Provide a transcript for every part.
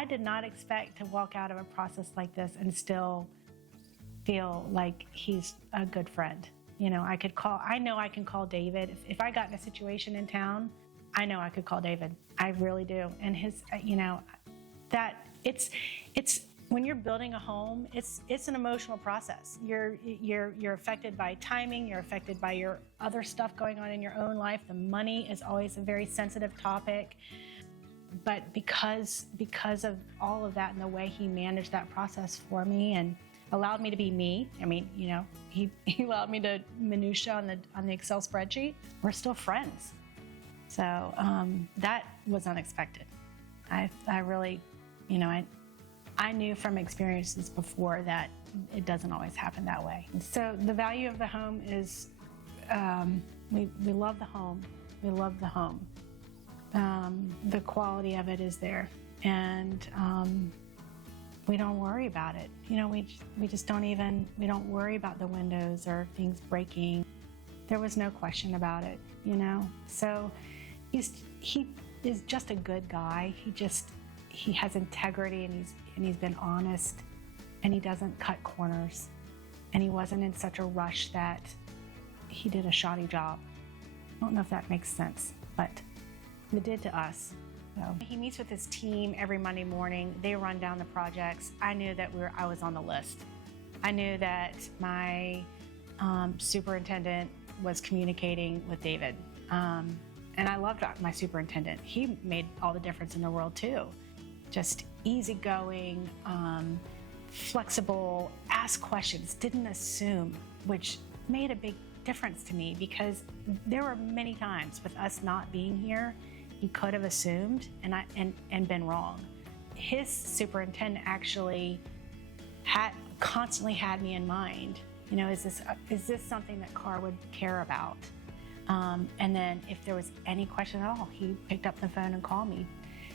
I did not expect to walk out of a process like this and still feel like he's a good friend. You know, I know I can call David. If I got in a situation in town, I know I could call David. I really do. And his, you know, that it's when you're building a home, it's an emotional process. You're affected by timing. You're affected by your other stuff going on in your own life. The money is always a very sensitive topic. But because of all of that and the way he managed that process for me and allowed me to be me, I mean, you know, he allowed me to minutia on the Excel spreadsheet. We're still friends. So that was unexpected. I really, you know, I knew from experiences before that it doesn't always happen that way. So the value of the home is we love the home. We love the home. The quality of it is there, and we don't worry about it. You know, we just we don't worry about the windows or things breaking. There was no question about it, you know. So he is just a good guy. He has integrity, and he's been honest, and he doesn't cut corners, and he wasn't in such a rush that he did a shoddy job. I don't know if that makes sense, but it did to us. So he meets with his team every Monday morning. They run down the projects. I knew that I was on the list. I knew that my superintendent was communicating with David. And I loved my superintendent. He made all the difference in the world too. Just easygoing, flexible, ask questions, didn't assume, which made a big difference to me because there were many times with us not being here, he could have assumed and been wrong. His superintendent actually constantly had me in mind. You know, is this something that Carr would care about? And then if there was any question at all, he picked up the phone and called me.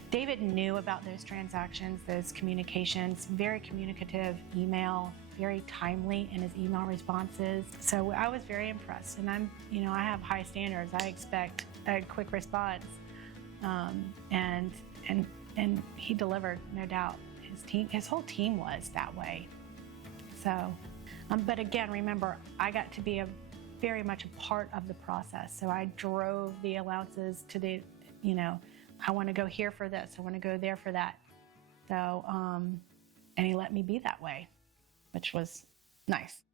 David knew about those transactions, those communications, very communicative email, very timely in his email responses. So I was very impressed, and I have high standards. I expect a quick response, and he delivered, no doubt. His whole team was that way. So, but again, remember, I got to be very much a part of the process. So I drove the allowances to the, I want to go here for this, I want to go there for that. So, and he let me be that way, which was nice.